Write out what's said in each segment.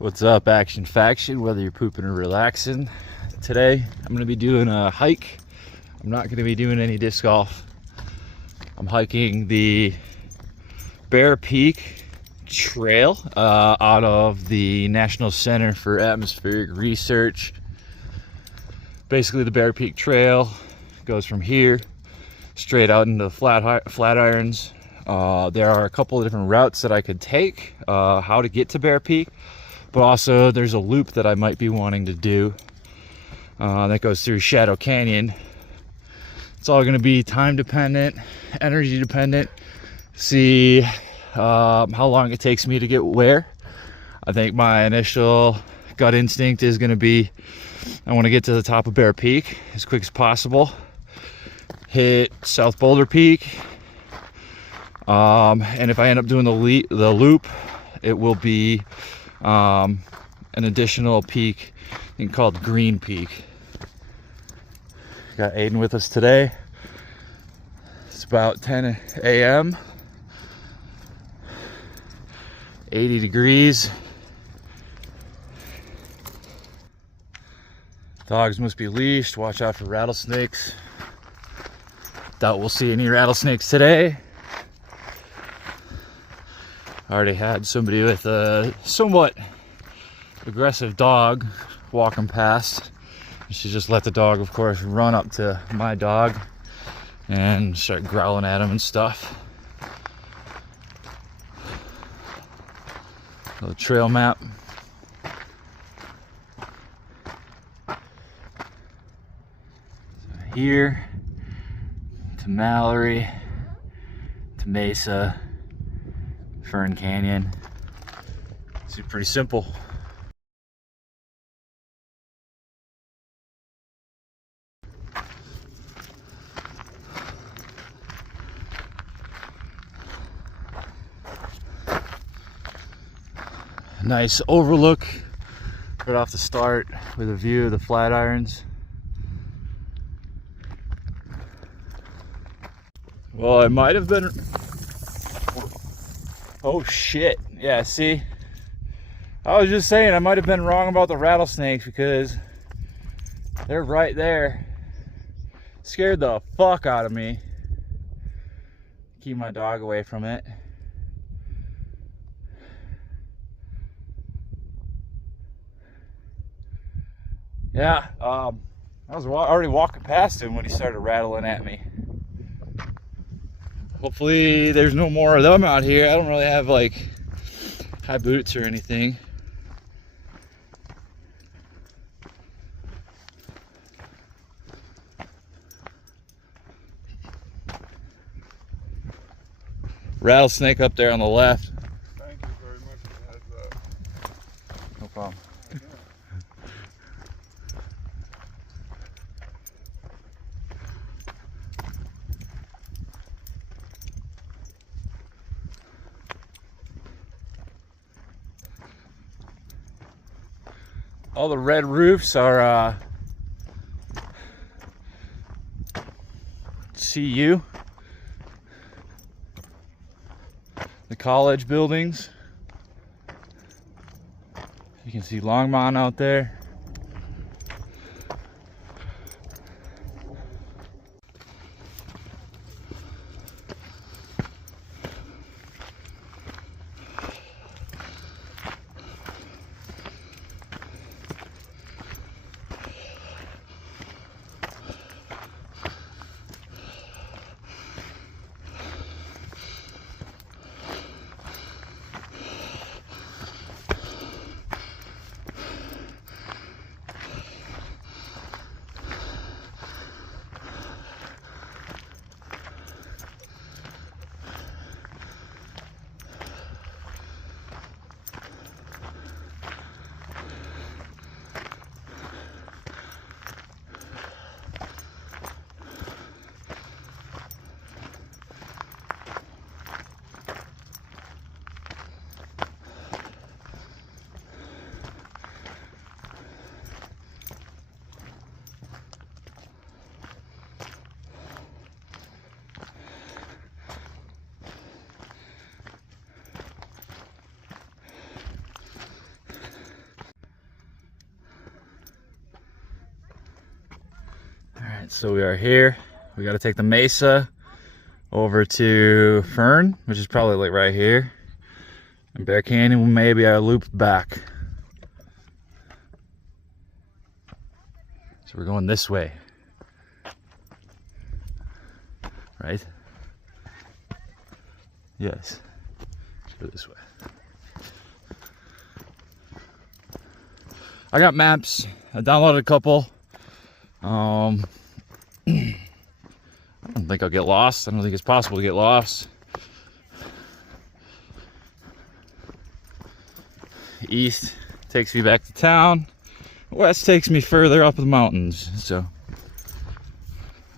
What's up, Action Faction? Whether you're pooping or relaxing, today I'm going to be doing a hike. I'm not going to be doing any disc golf. I'm hiking the Bear Peak Trail out of the National Center for Atmospheric Research. Basically, the Bear Peak Trail goes from here straight out into the Flatirons. There are a couple of different routes that I could take, how to get to Bear Peak. But also there's a loop that I might be wanting to do that goes through Shadow Canyon. It's all going to be time dependent, energy dependent. See how long it takes me to get where. I think my initial gut instinct is going to be I want to get to the top of Bear Peak as quick as possible, hit South Boulder Peak, and if I end up doing the loop, it will be an additional peak called Green Peak. Got Aiden with us today. It's about 10 a.m. 80 degrees. Dogs must be leashed. Watch out for rattlesnakes. Doubt we'll see any rattlesnakes today. I already had somebody with a somewhat aggressive dog walking past. She just let the dog, of course, run up to my dog and start growling at him and stuff. The trail map. So here to Mallory to Mesa, Fern Canyon. It's pretty simple. Nice overlook right off the start with a view of the Flatirons. Well, I might have been. Oh shit, yeah, see? I was just saying I might have been wrong about the rattlesnakes because they're right there. Scared the fuck out of me. Keep my dog away from it. Yeah, I was already walking past him when he started rattling at me. Hopefully there's no more of them out here. I don't really have like high boots or anything. Rattlesnake up there on the left. Thank you very much for the heads up. No problem. All the red roofs are CU, the college buildings. You can see Longmont out there. right, so we are here. We got to take the mesa over to Fern, which is probably like right here. And Bear Canyon, maybe I loop back. So we're going this way. Right? Yes. Let's go this way. I got maps. I downloaded a couple. I don't think I'll get lost. I don't think it's possible to get lost. East takes me back to town. West takes me further up the mountains. So,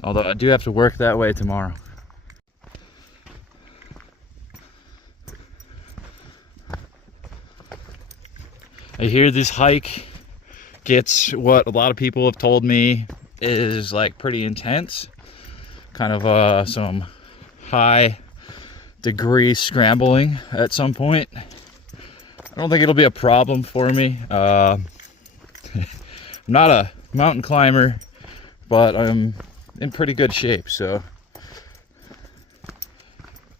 although I do have to work that way tomorrow. I hear this hike gets what a lot of people have told me is like pretty intense. Kind of some high degree scrambling at some point. I don't think it'll be a problem for me. I'm not a mountain climber, but I'm in pretty good shape, so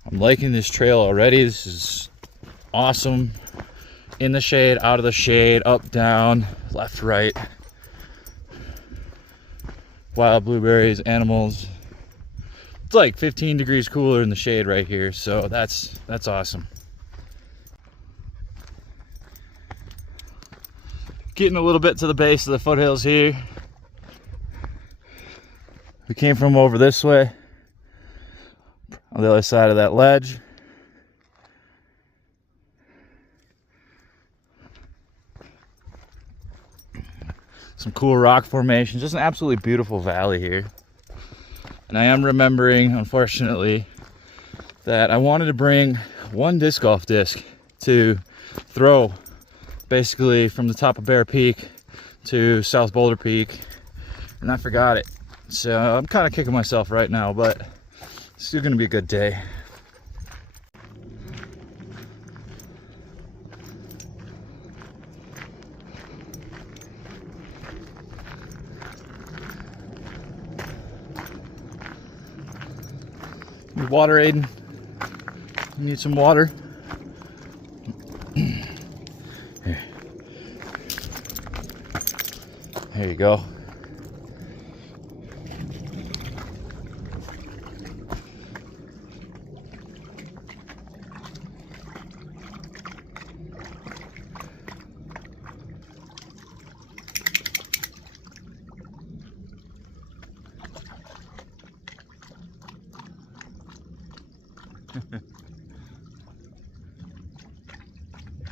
I'm liking this trail already. This is awesome. In the shade, out of the shade, up, down, left, right. Wild blueberries, animals. It's like 15 degrees cooler in the shade right here, so that's awesome. Getting a little bit to the base of the foothills here. We came from over this way, on the other side of that ledge. Some cool rock formations, just an absolutely beautiful valley here. And I am remembering, unfortunately, that I wanted to bring one disc golf disc to throw basically from the top of Bear Peak to South Boulder Peak, and I forgot it. So I'm kind of kicking myself right now, but it's still gonna be a good day. Need water, Aiden? You need some water? Here. There you go.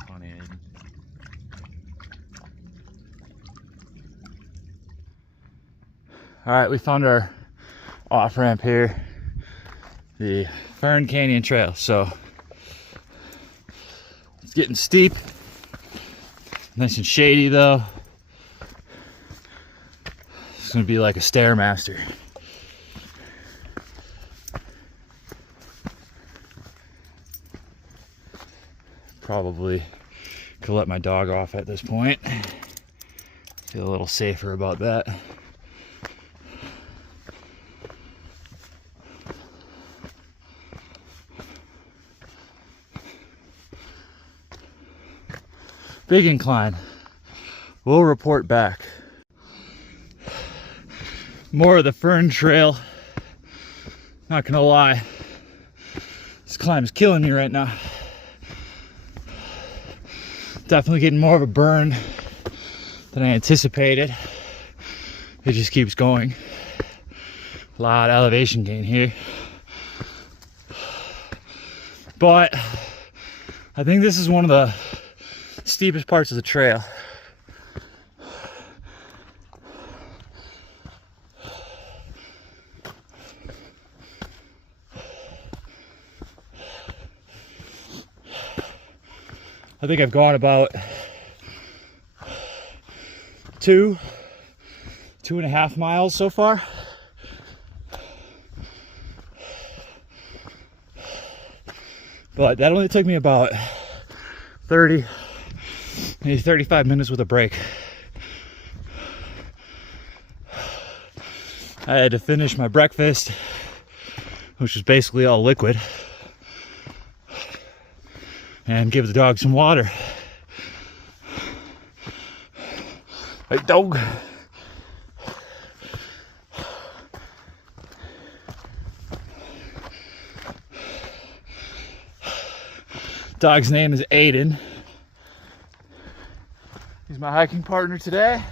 Funny, Aiden. All right, we found our off ramp here, the Fern Canyon Trail. So it's getting steep, nice and shady though. It's gonna be like a Stairmaster. Probably could let my dog off at this point. Feel a little safer about that. Big incline. We'll report back. More of the Fern Trail. Not gonna lie, this climb is killing me right now. Definitely getting more of a burn than I anticipated. It just keeps going. A lot of elevation gain here. But I think this is one of the steepest parts of the trail. I think I've gone about 2.5 miles so far. But that only took me about 30, maybe 35 minutes with a break. I had to finish my breakfast, which was basically all liquid, and give the dog some water. Hey, dog. Dog's name is Aiden. He's my hiking partner today.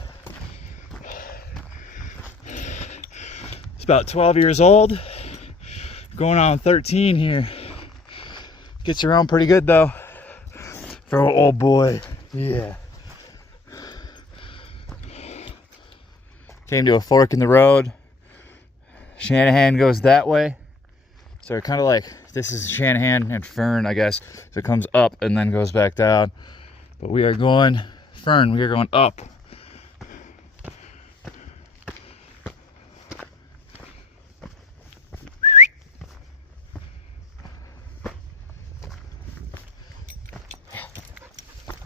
He's about 12 years old, going on 13 here. Gets around pretty good though for an old boy. Yeah. Came to a fork in the road. Shanahan goes that way. So we're kind of like, this is Shanahan and Fern, I guess. So it comes up and then goes back down. But we are going, Fern, we are going up.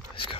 Let's go.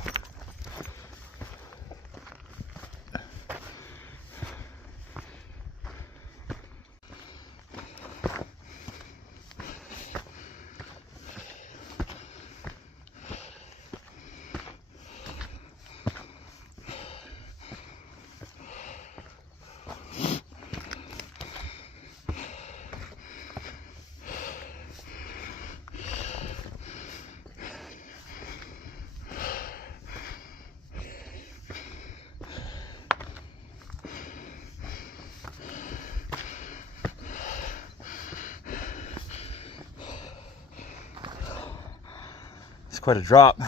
It's quite a drop.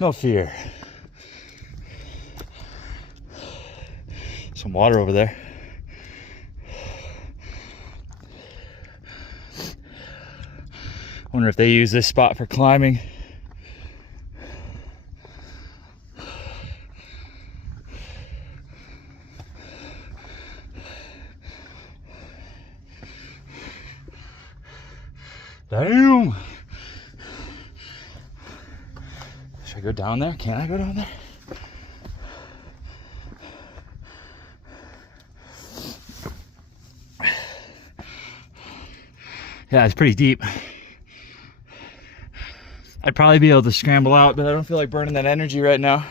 No fear. Some water over there. Wonder if they use this spot for climbing. Damn! Should I go down there? Can I go down there? Yeah, it's pretty deep. I'd probably be able to scramble out, but I don't feel like burning that energy right now.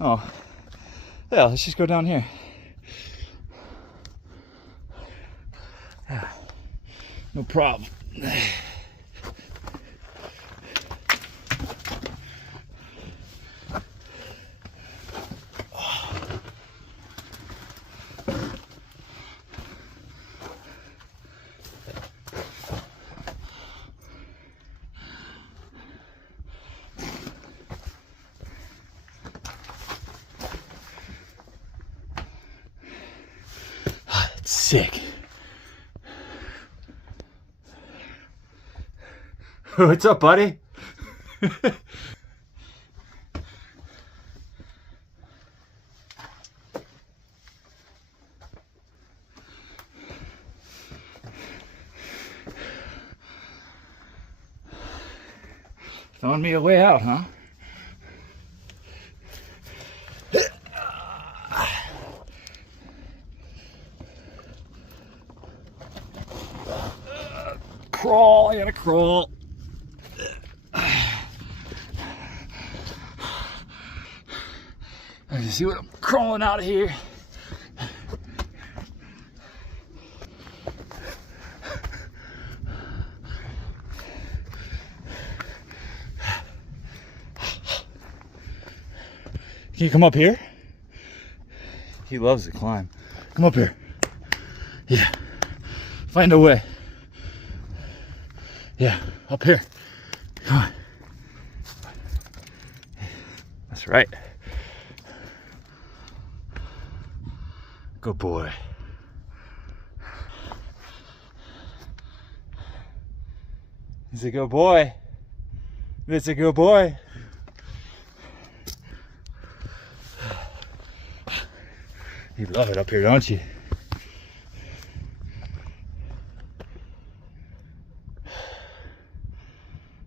Oh, yeah, let's just go down here. No problem. It's sick. What's up, buddy? Throwing me a way out, huh? Crawl, I gotta crawl. I can see what I'm crawling out of here. Can you come up here? He loves to climb. Come up here. Yeah. Find a way. Yeah, up here. Come on. That's right. Good boy. He's a good boy. It's a good boy. You love it up here, don't you?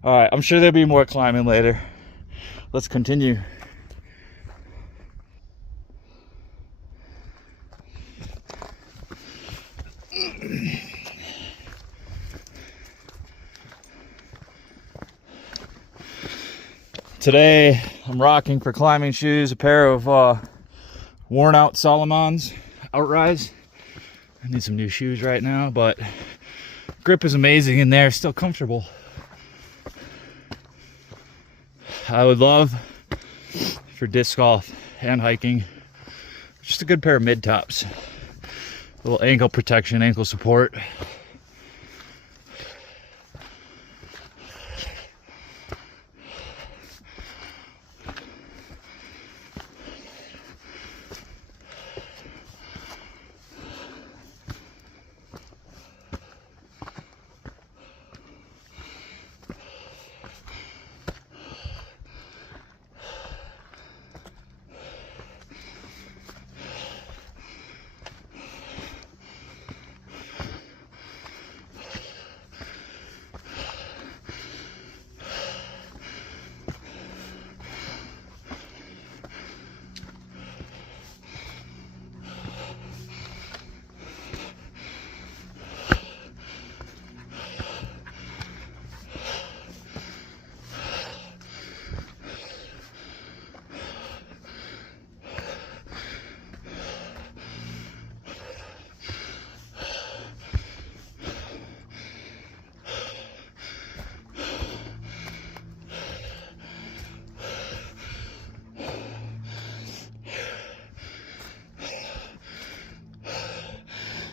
All right, I'm sure there'll be more climbing later. Let's continue. Today I'm rocking for climbing shoes a pair of worn out Salomon's Outrise. I need some new shoes right now, but grip is amazing in there, still comfortable. I would love for disc golf and hiking just a good pair of mid tops, a little ankle protection, ankle support.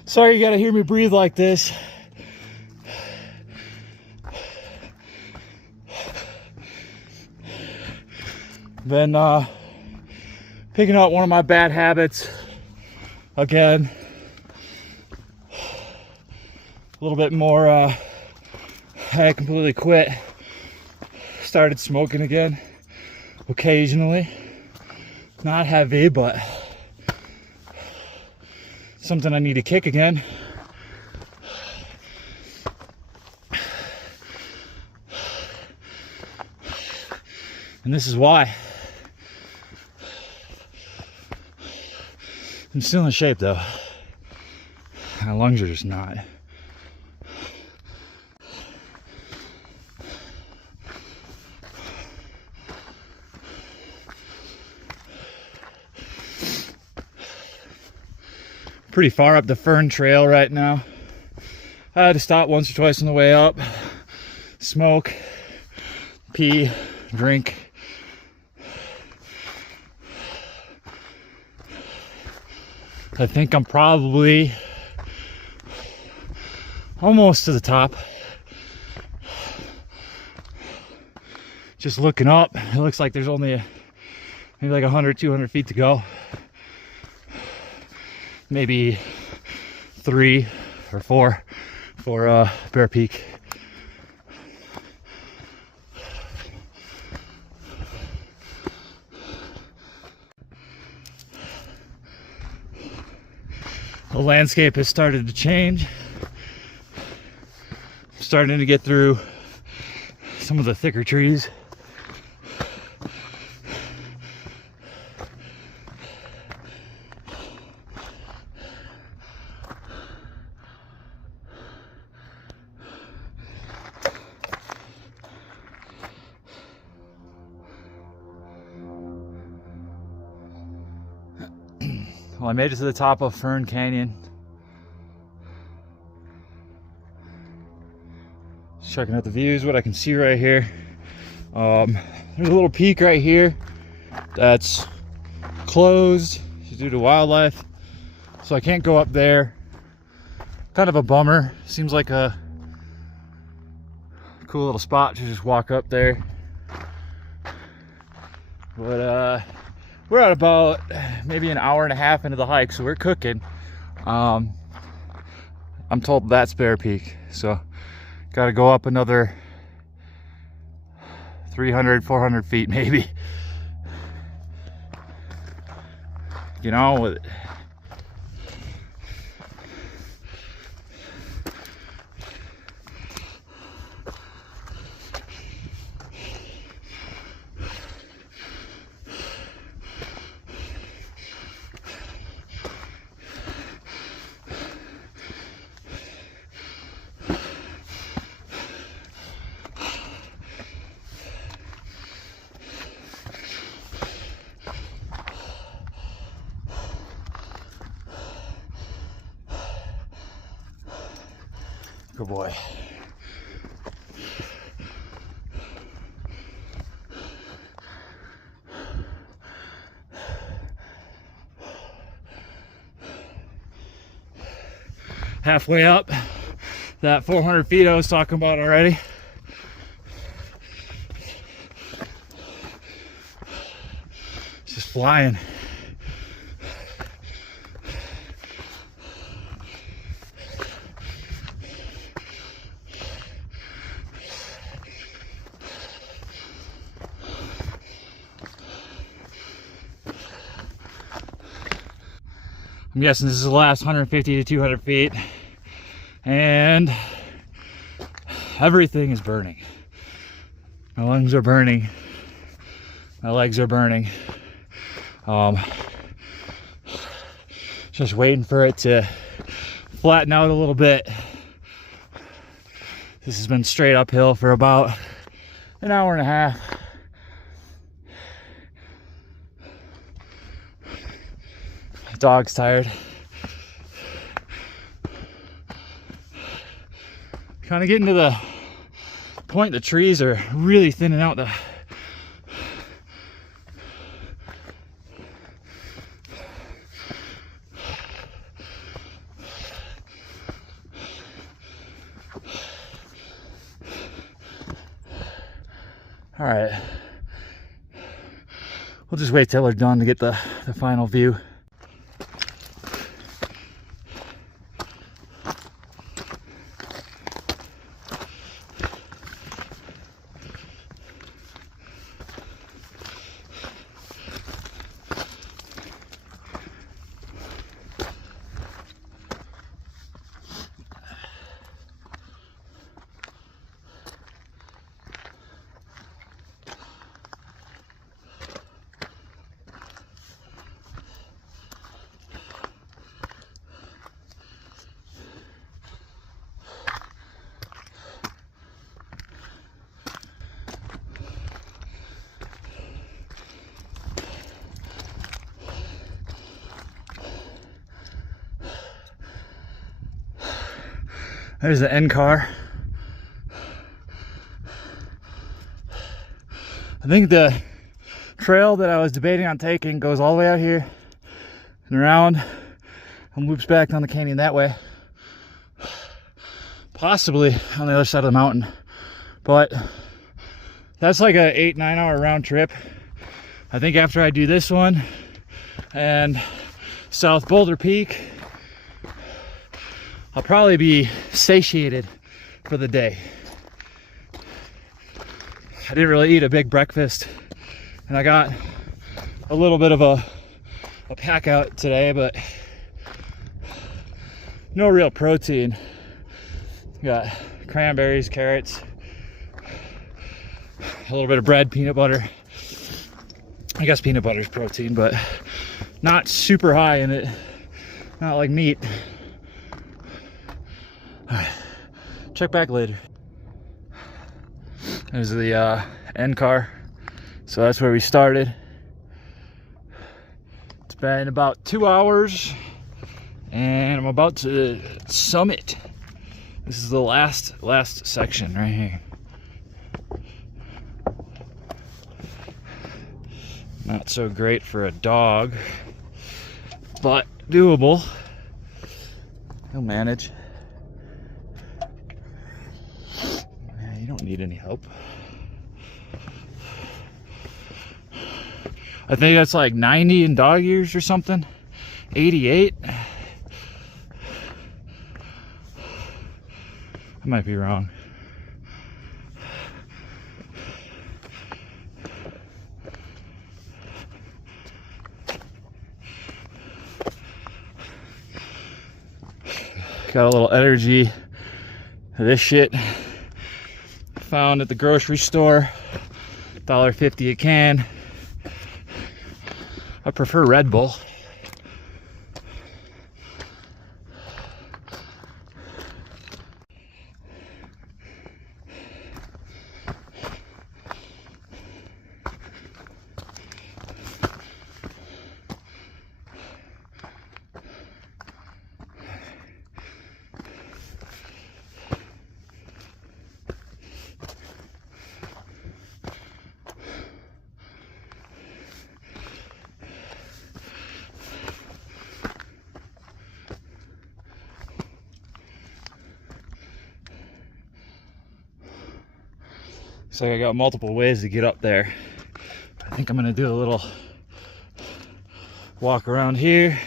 Sorry you gotta hear me breathe like this. Been picking up one of my bad habits again. A little bit more, I completely quit. Started smoking again, occasionally. Not heavy, but something I need to kick again. And this is why. I'm still in shape though. My lungs are just not. Pretty far up the Fern Trail right now. I had to stop once or twice on the way up, smoke, pee, drink. I think I'm probably almost to the top. Just looking up, it looks like there's only maybe like 100, 200 feet to go. Maybe 3 or 4 for Bear Peak. The landscape has started to change. I'm starting to get through some of the thicker trees. Well, I made it to the top of Fern Canyon. Just checking out the views, what I can see right here. There's a little peak right here that's closed due to wildlife, so I can't go up there. Kind of a bummer. Seems like a cool little spot to just walk up there. But we're at about maybe an hour and a half into the hike, so we're cooking. I'm told that's Bear Peak, so got to go up another 300, 400 feet maybe. Get on with it. Good boy. Halfway up that 400 feet I was talking about already. It's just flying. I'm guessing this is the last 150 to 200 feet, and everything is burning. My lungs are burning. My legs are burning. Just waiting for it to flatten out a little bit. This has been straight uphill for about an hour and a half. Dog's tired. Kind of getting to the point the trees are really thinning out the all right, we'll just wait till they're done to get the final view. There's the end car. I think the trail that I was debating on taking goes all the way out here and around and loops back down the canyon that way. Possibly on the other side of the mountain. But that's like a 8-9 hour round trip. I think after I do this one and South Boulder Peak, I'll probably be satiated for the day. I didn't really eat a big breakfast, and I got a little bit of a pack out today, but no real protein. Got cranberries, carrots, a little bit of bread, peanut butter. I guess peanut butter is protein, but not super high in it. Not like meat. Check back later. There's the end car. So that's where we started. It's been about 2 hours and I'm about to summit. This is the last section right here. Not so great for a dog, but doable. He'll manage. You don't need any help. I think that's like 90 in dog years or something. 88. I might be wrong. Got a little energy. This shit found at the grocery store, $1.50 a can. I prefer Red Bull. Looks like I got multiple ways to get up there. I think I'm gonna do a little walk around here.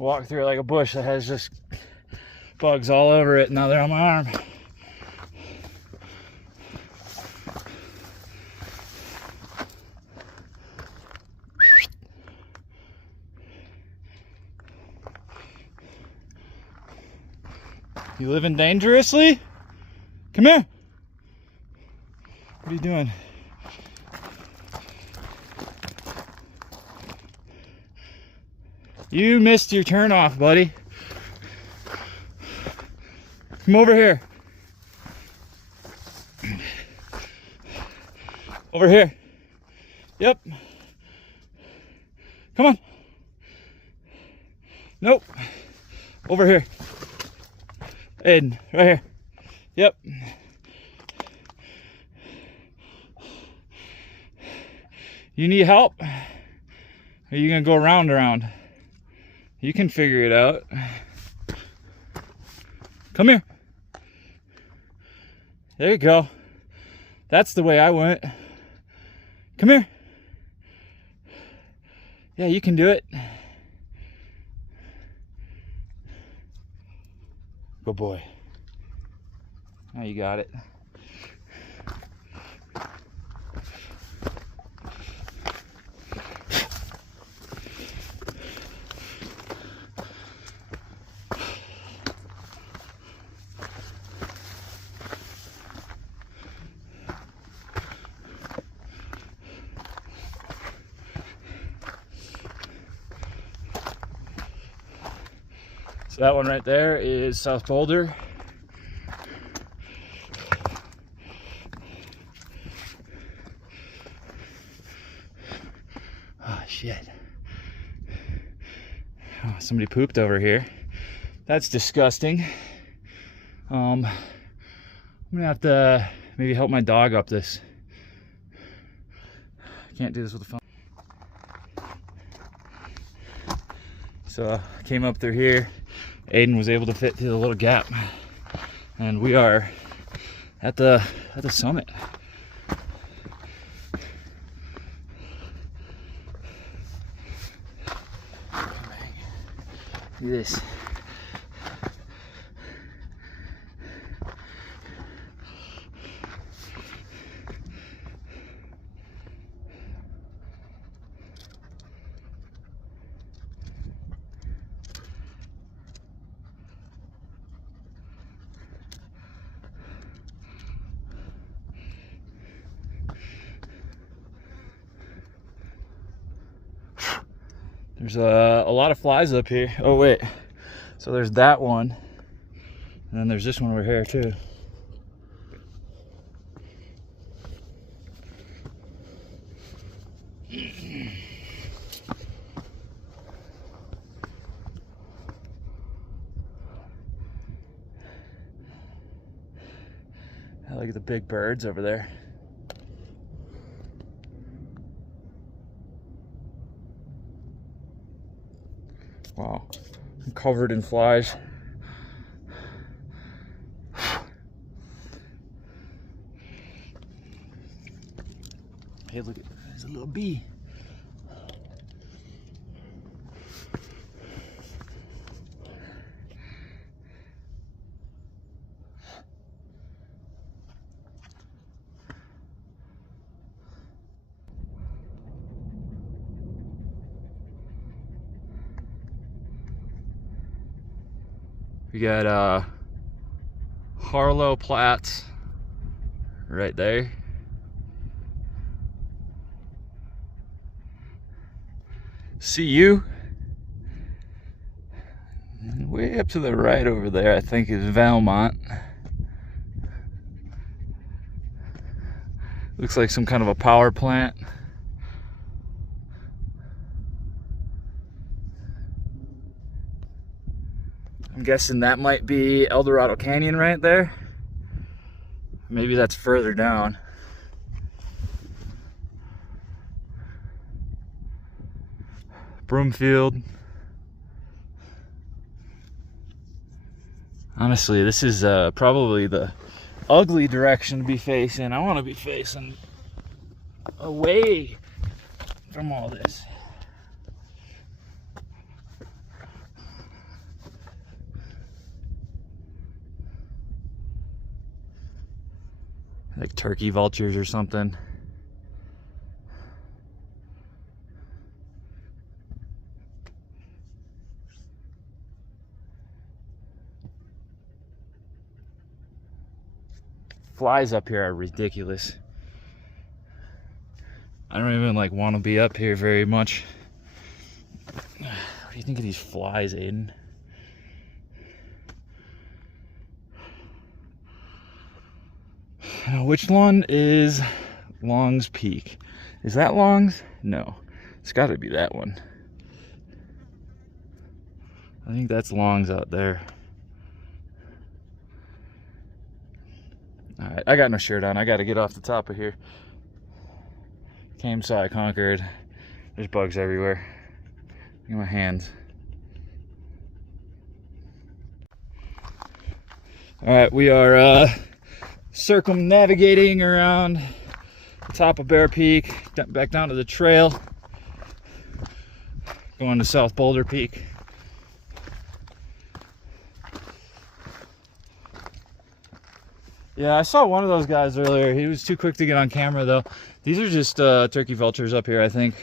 Walk through it like a bush that has just bugs all over it. Now they're on my arm. You living dangerously? Come here. What are you doing? You missed your turn off, buddy. Come over here. Over here. Yep. Come on. Nope. Over here. Aiden, right here. Yep. You need help? Or are you gonna go around? You can figure it out. Come here. There you go. That's the way I went. Come here. Yeah, you can do it. Good boy. Now you got it. So that one right there is South Boulder. Oh shit. Oh, somebody pooped over here. That's disgusting. I'm gonna have to maybe help my dog up this. I can't do this with a phone. So I came up through here. Aiden was able to fit through the little gap, and we are at the summit. Look at this. There's a lot of flies up here. Oh wait, so there's that one, and then there's this one over here too. Look at the big birds over there. Wow, I'm covered in flies. Hey, look, there's a little bee. We got Harlow Plats right there. See you. And way up to the right over there, I think, is Valmont. Looks like some kind of a power plant. I'm guessing that might be El Dorado Canyon right there. Maybe that's further down. Broomfield. Honestly, this is probably the ugly direction to be facing. I want to be facing away from all this. Like turkey vultures or something. Flies up here are ridiculous. I don't even like want to be up here very much. What do you think of these flies, Aiden? Now, which one is Long's Peak? Is that Long's? No, it's got to be that one. I think that's Long's out there. Alright, I got no shirt on. I got to get off the top of here. Came, saw, I conquered. There's bugs everywhere. Look at my hands. Alright, we are circumnavigating around the top of Bear Peak, back down to the trail, going to South Boulder Peak. Yeah, I saw one of those guys earlier. He was too quick to get on camera though. These are just turkey vultures up here, I think.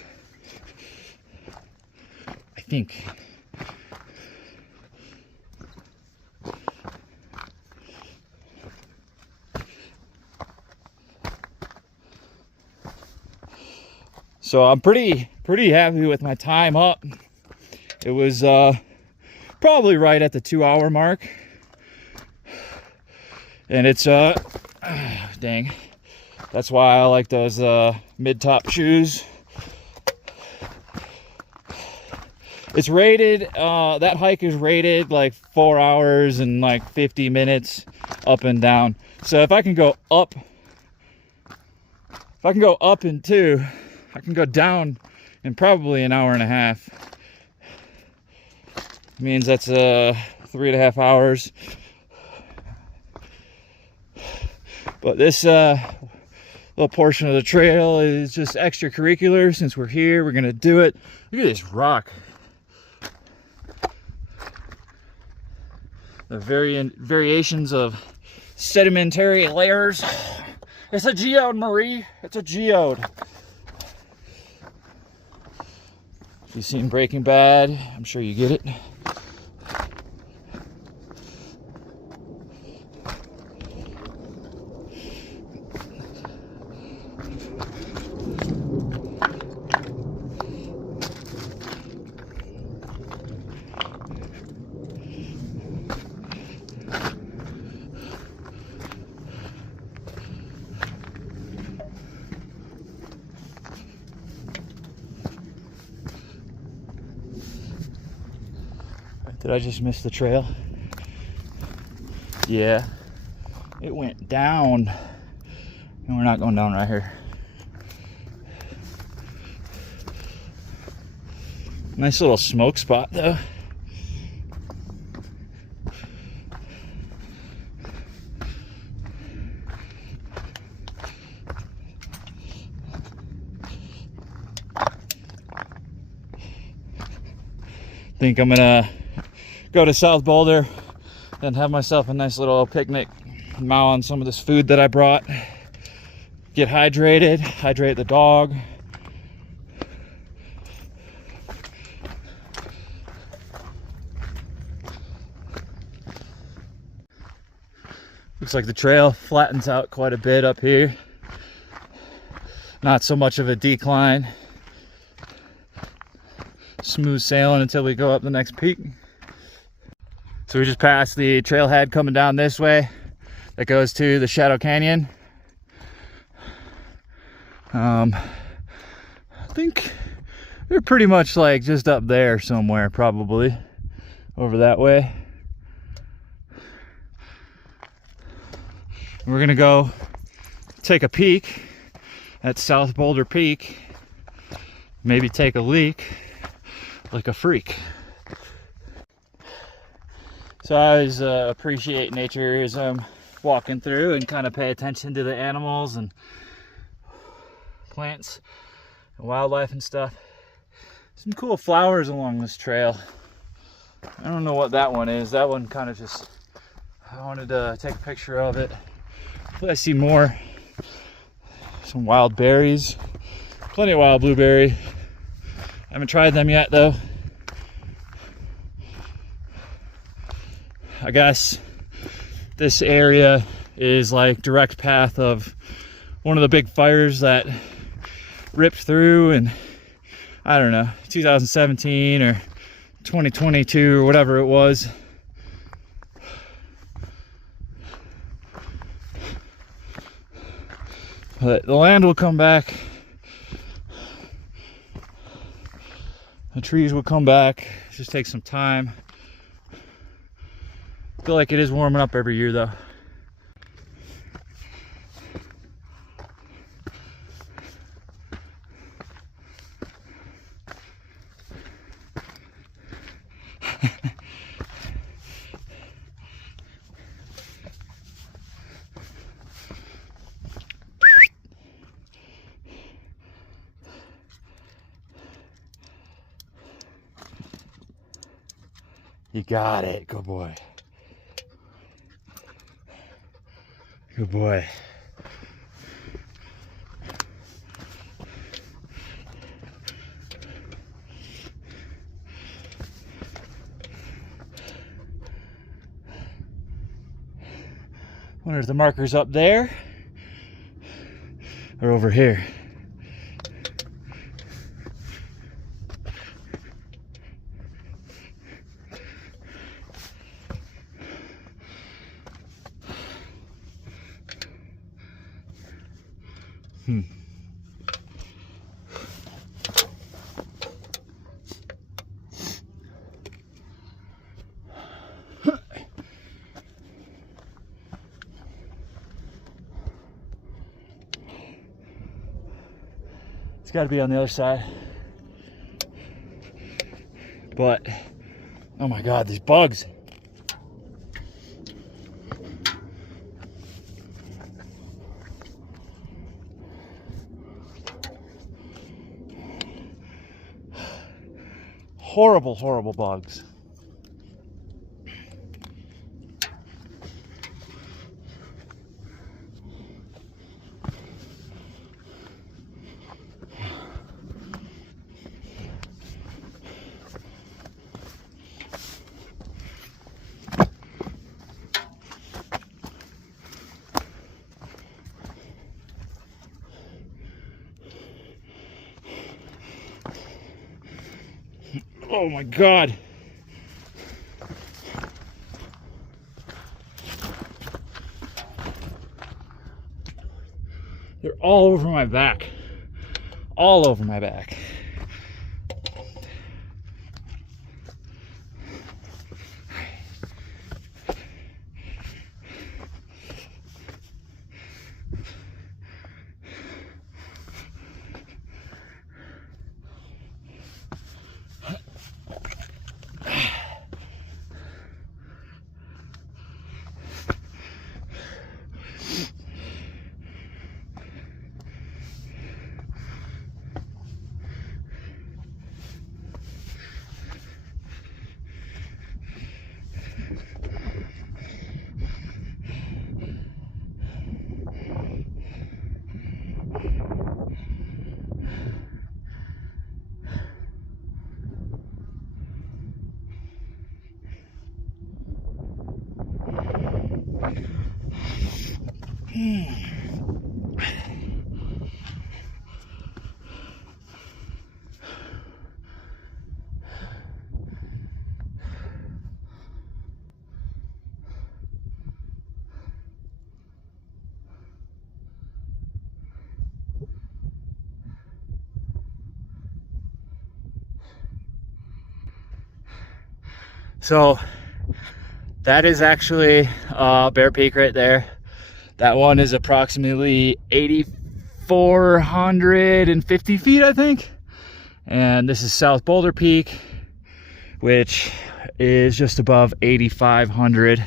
So I'm pretty happy with my time up. It was probably right at the 2-hour mark. And it's dang, that's why I like those mid-top shoes. It's rated, that hike is rated like 4 hours and like 50 minutes up and down. So if I can go up in 2, I can go down in probably an hour and a half. Means that's 3.5 hours. But this little portion of the trail is just extracurricular. Since we're here, we're gonna do it. Look at this rock. The variations of sedimentary layers. It's a geode, Marie. It's a geode. If you've seen Breaking Bad, I'm sure you get it. Did I just miss the trail? Yeah, it went down. And we're not going down right here. Nice little smoke spot though. Think I'm gonna go to South Boulder and have myself a nice little picnic, mow on some of this food that I brought, get hydrated, hydrate the dog. Looks like the trail flattens out quite a bit up here. Not so much of a decline. Smooth sailing until we go up the next peak. So we just passed the trailhead coming down this way that goes to the Shadow Canyon. I think they're pretty much like just up there somewhere, probably over that way. We're gonna go take a peek at South Boulder Peak. Maybe take a leak like a freak. So I always appreciate nature as I'm walking through and kind of pay attention to the animals and plants and wildlife and stuff. Some cool flowers along this trail. I don't know what that one is. That one kind of just, I wanted to take a picture of it. Hopefully I see more. Some wild berries. Plenty of wild blueberry. I haven't tried them yet though. I guess this area is like direct path of one of the big fires that ripped through in, I don't know, 2017 or 2022 or whatever it was. But the land will come back. The trees will come back. It just takes some time. I feel like it is warming up every year though. You got it. Good boy. Good boy. Wonder if the marker's up there or over here. It's got to be on the other side. But, oh my God, these bugs. Horrible, horrible bugs. Oh my God. They're all over my back. All over my back. So that is actually Bear Peak right there. That one is approximately 8,450 feet, I think. And this is South Boulder Peak, which is just above 8,500.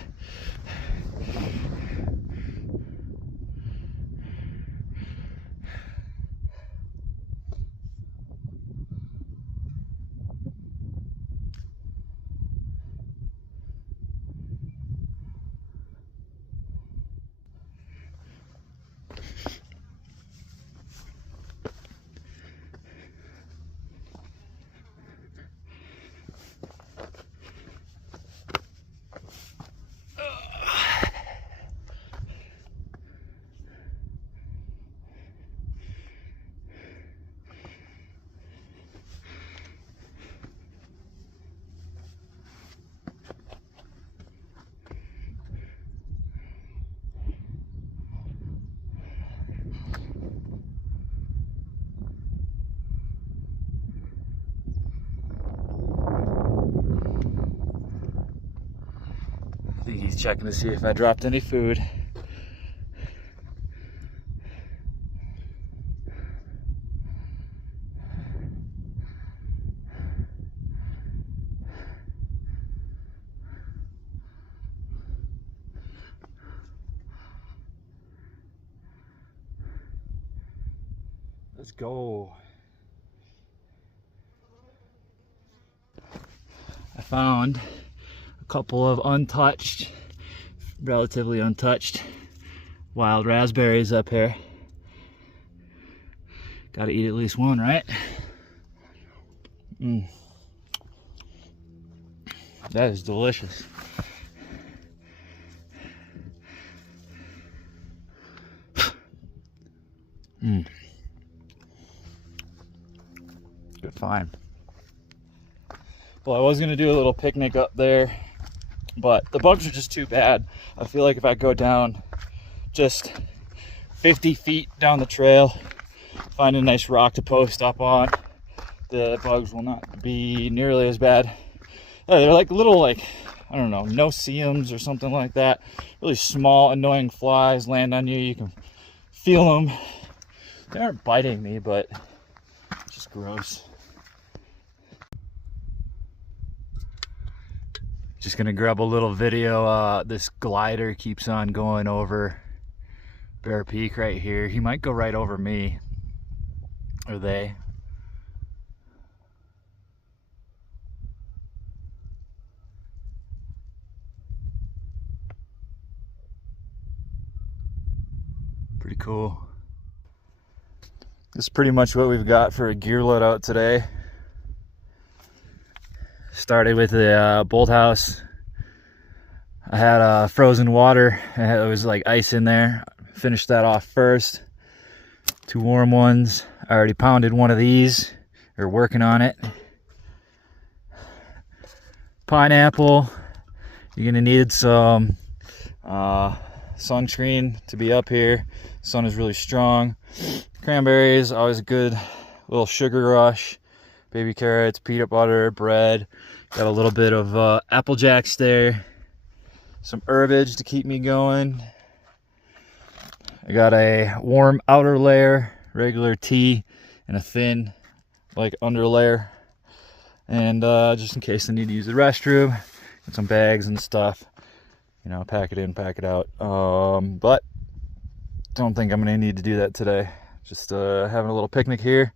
I think he's checking to see if I dropped any food. Let's go. I found a couple of untouched, relatively untouched wild raspberries up here. Gotta eat at least one, right? That is delicious. Good find. Well, I was gonna do a little picnic up there, but the bugs are just too bad. I feel like if I go down just 50 feet down the trail, find a nice rock to post up on, the bugs will not be nearly as bad. They're like little, like, I don't know, no-see-ums or something like that. Really small, annoying flies land on you. You can feel them. They aren't biting me, but it's just gross. Just gonna grab a little video. This glider keeps on going over Bear Peak right here. He might go right over me, or they. Pretty cool. This is pretty much what we've got for a gear load out today. Started with the bolt house. I had frozen water. It was like ice in there. Finished that off first. 2 warm ones. I already pounded one of these. Or working on it. Pineapple. You're gonna need some sunscreen to be up here. Sun is really strong. Cranberries, always a good little sugar rush. Baby carrots, peanut butter, bread. Got a little bit of Apple Jacks there. Some herbage to keep me going. I got a warm outer layer, regular tea, and a thin, like, under layer. And just in case I need to use the restroom, got some bags and stuff. You know, pack it in, pack it out. But don't think I'm gonna need to do that today. Just having a little picnic here.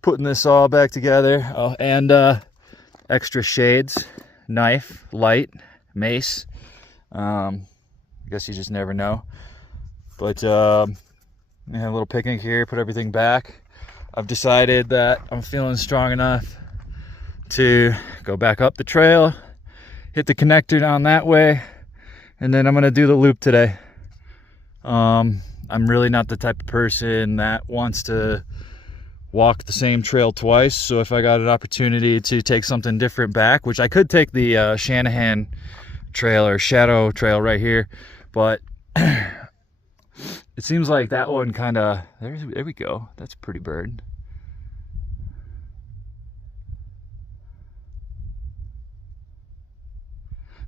Putting this all back together. Oh, and extra shades, knife, light, mace. I guess you just never know. But have a little picnic here, put everything back. I've decided that I'm feeling strong enough to go back up the trail, hit the connector down that way, and then I'm gonna do the loop today. I'm really not the type of person that wants to walk the same trail twice, so if I got an opportunity to take something different back, which I could take the Shanahan trail or Shadow trail right here, but it seems like that one kind of, there we go, that's a pretty bird.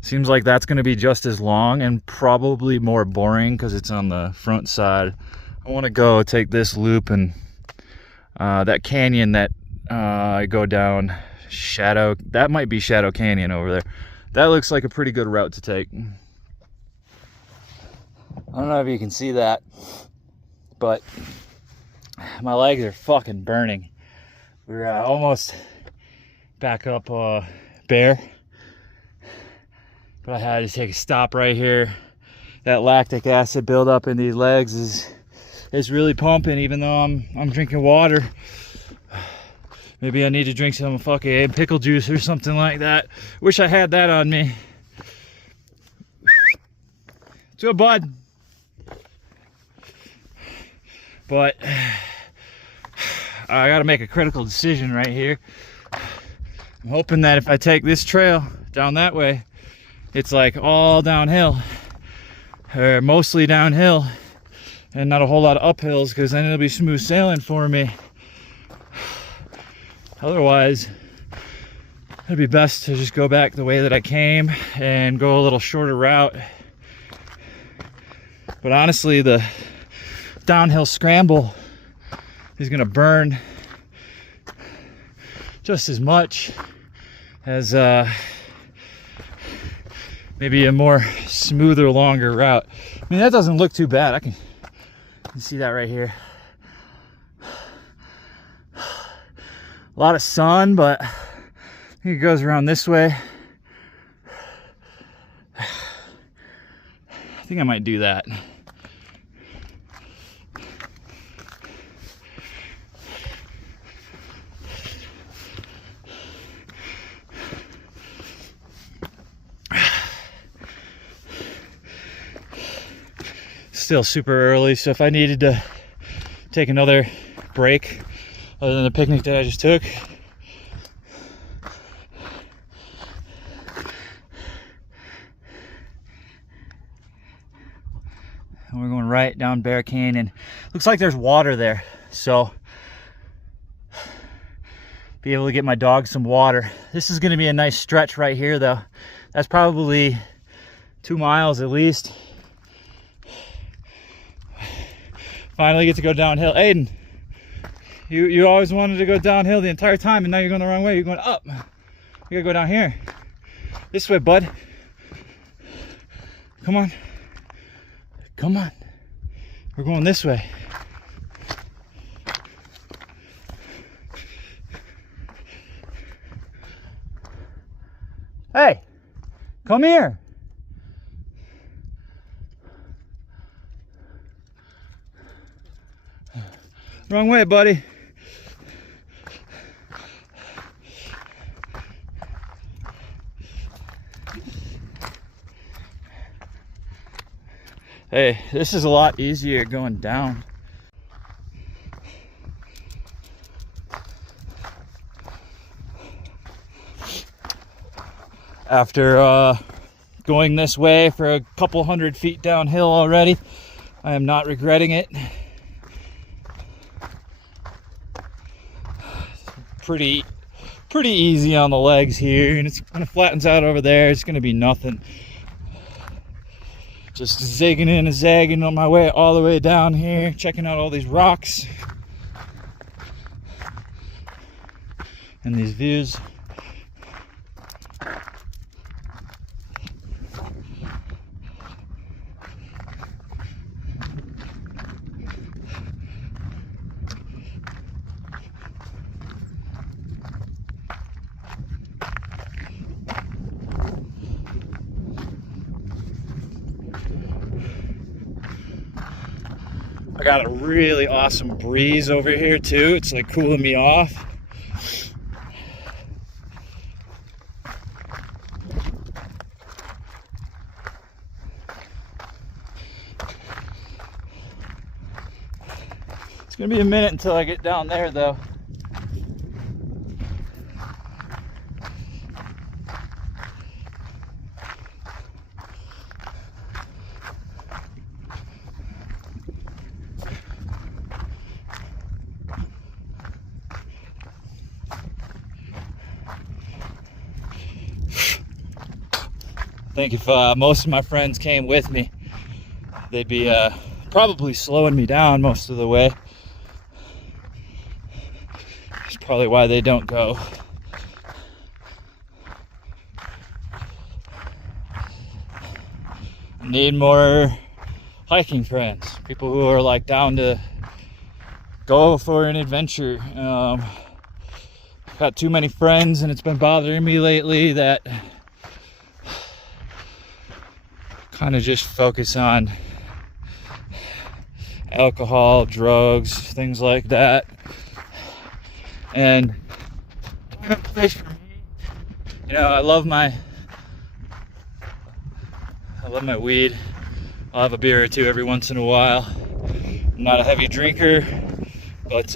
Seems like that's going to be just as long and probably more boring because it's on the front side. I want to go take this loop and that canyon that I go down, Shadow, that might be Shadow Canyon over there. That looks like a pretty good route to take. I don't know if you can see that, but my legs are fucking burning. We're almost back up Bear, but I had to take a stop right here. That lactic acid buildup in these legs is really pumping, even though I'm drinking water. Maybe I need to drink some fucking pickle juice or something like that. Wish I had that on me. It's good, bud. But I gotta make a critical decision right here. I'm hoping that if I take this trail down that way, it's like all downhill, or mostly downhill, and not a whole lot of uphills, because then it'll be smooth sailing for me. Otherwise, it'd be best to just go back the way that I came and go a little shorter route. But honestly, the downhill scramble is gonna burn just as much as maybe a more smoother, longer route. I mean, that doesn't look too bad. I can see that right here. A lot of sun, but I think it goes around this way. I think I might do that. Still super early, so if I needed to take another break other than the picnic that I just took, and we're going right down Bear Canyon. Looks like there's water there, so be able to get my dog some water. This is going to be a nice stretch right here, though. That's probably 2 miles at least. Finally get to go downhill. Aiden, you always wanted to go downhill the entire time, and now you're going the wrong way. You're going up. You gotta go down here. This way, bud. Come on. Come on. We're going this way. Hey, come here. Wrong way, buddy. Hey, this is a lot easier going down. After going this way for a couple 100 feet downhill already, I am not regretting it. Pretty easy on the legs here, and it's kind of flattens out over there. It's gonna be nothing. Just zigging in and zagging on my way all the way down here, checking out all these rocks and these views. I got a really awesome breeze over here too. It's like cooling me off. It's gonna be a minute until I get down there though. I think if most of my friends came with me, they'd be probably slowing me down most of the way. That's probably why they don't go. I need more hiking friends, people who are like down to go for an adventure. I've got too many friends, and it's been bothering me lately that kind of just focus on alcohol, drugs, things like that. And time and place for me, you know, I love my weed. I'll have a beer or two every once in a while. I'm not a heavy drinker, but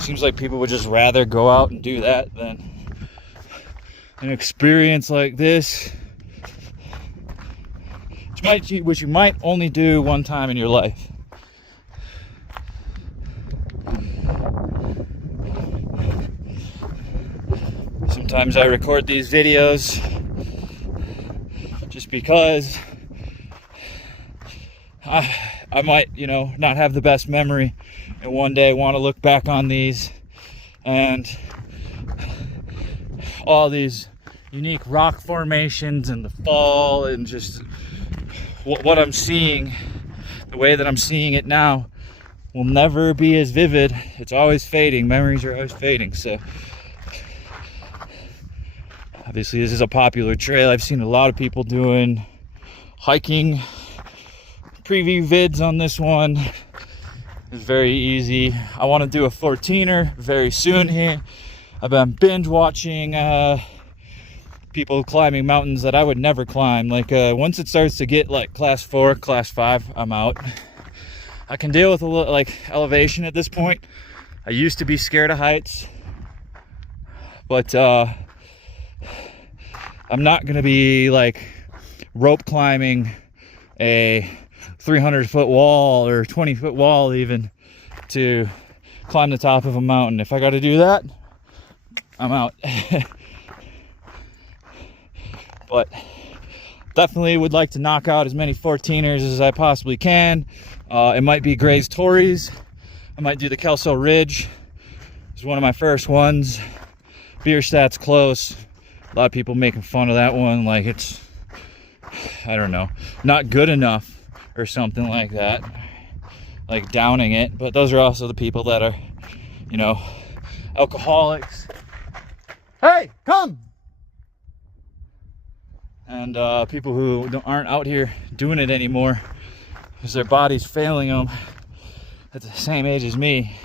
seems like people would just rather go out and do that than an experience like this, which you might only do one time in your life. Sometimes I record these videos just because I might, you know, not have the best memory, and one day want to look back on these and all these unique rock formations and the fall, and just what I'm seeing, the way that I'm seeing it now, will never be as vivid. It's always fading. Memories are always fading. So obviously this is a popular trail. I've seen a lot of people doing hiking preview vids on this one. It's very easy. I want to do a 14er very soon here. I've been binge watching people climbing mountains that I would never climb. Like once it starts to get like class 4, class 5, I'm out. I can deal with a little like elevation at this point. I used to be scared of heights, but I'm not gonna be like rope climbing a 300-foot wall or 20-foot wall even to climb the top of a mountain. If I got to do that, I'm out. But definitely would like to knock out as many 14ers as I possibly can. It might be Gray's Torreys. I might do the Kelso Ridge. It's one of my first ones. Bierstadt's close. A lot of people making fun of that one, like it's, I don't know, not good enough or something like that, like downing it. But those are also the people that are, you know, alcoholics. Hey, come! And people who aren't out here doing it anymore because their body's failing them at the same age as me.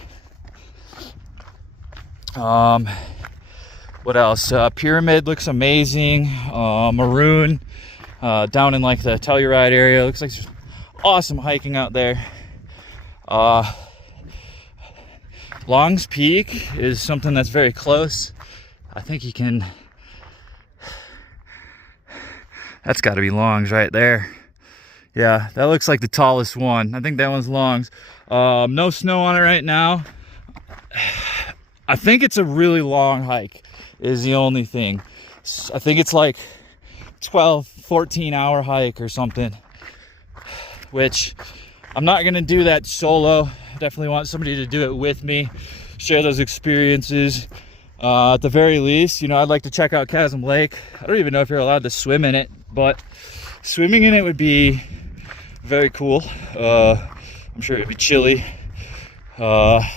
What else? Pyramid looks amazing. Maroon down in like the Telluride area. Looks like there's awesome hiking out there. Long's Peak is something that's very close. I think you can, that's got to be Long's right there. Yeah, that looks like the tallest one. I think that one's Long's. No snow on it right now. I think it's a really long hike is the only thing. I think it's like 12-14 hour hike or something, which I'm not gonna do that solo. I definitely want somebody to do it with me, share those experiences. At the very least, you know, I'd like to check out Chasm Lake. I don't even know if you're allowed to swim in it, but swimming in it would be very cool. I'm sure it'd be chilly. I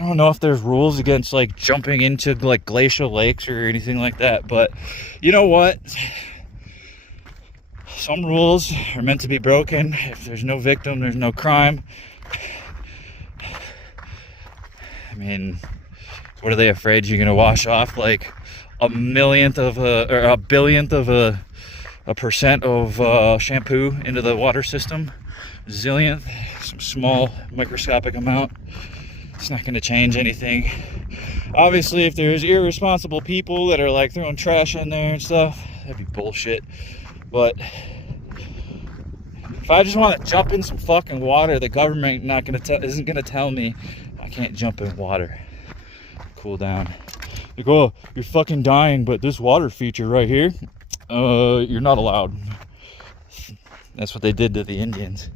don't know if there's rules against like jumping into like glacial lakes or anything like that, but you know what? Some rules are meant to be broken. If there's no victim, there's no crime. I mean, what are they afraid you're gonna wash off like a millionth of or a billionth of a percent of shampoo into the water system? Zillionth, some small microscopic amount. It's not going to change anything. Obviously, if there's irresponsible people that are like throwing trash in there and stuff, that'd be bullshit. But if I just want to jump in some fucking water, the government isn't going to tell me I can't jump in water. cool down. Like, oh, you're fucking dying, but this water feature right here, you're not allowed. That's what they did to the Indians.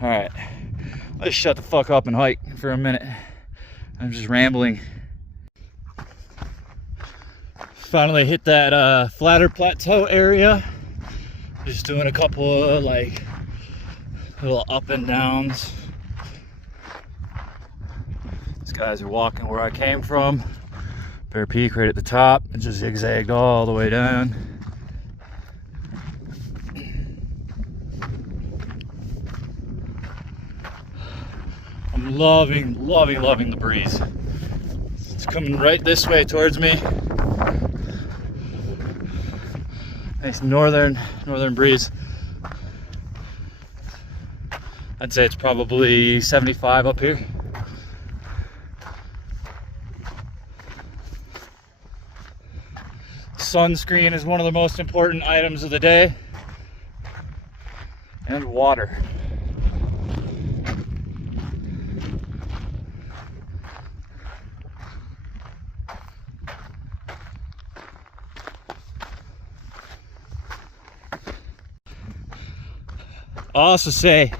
All right, let's shut the fuck up and hike for a minute. I'm just rambling. Finally hit that flatter plateau area. Just doing a couple of like little up and downs. These guys are walking where I came from. Bear Peak right at the top, and just zigzagged all the way down. I'm loving the breeze. It's coming right this way towards me. Nice northern breeze. I'd say it's probably 75 up here. Sunscreen is one of the most important items of the day, and water. I'll also say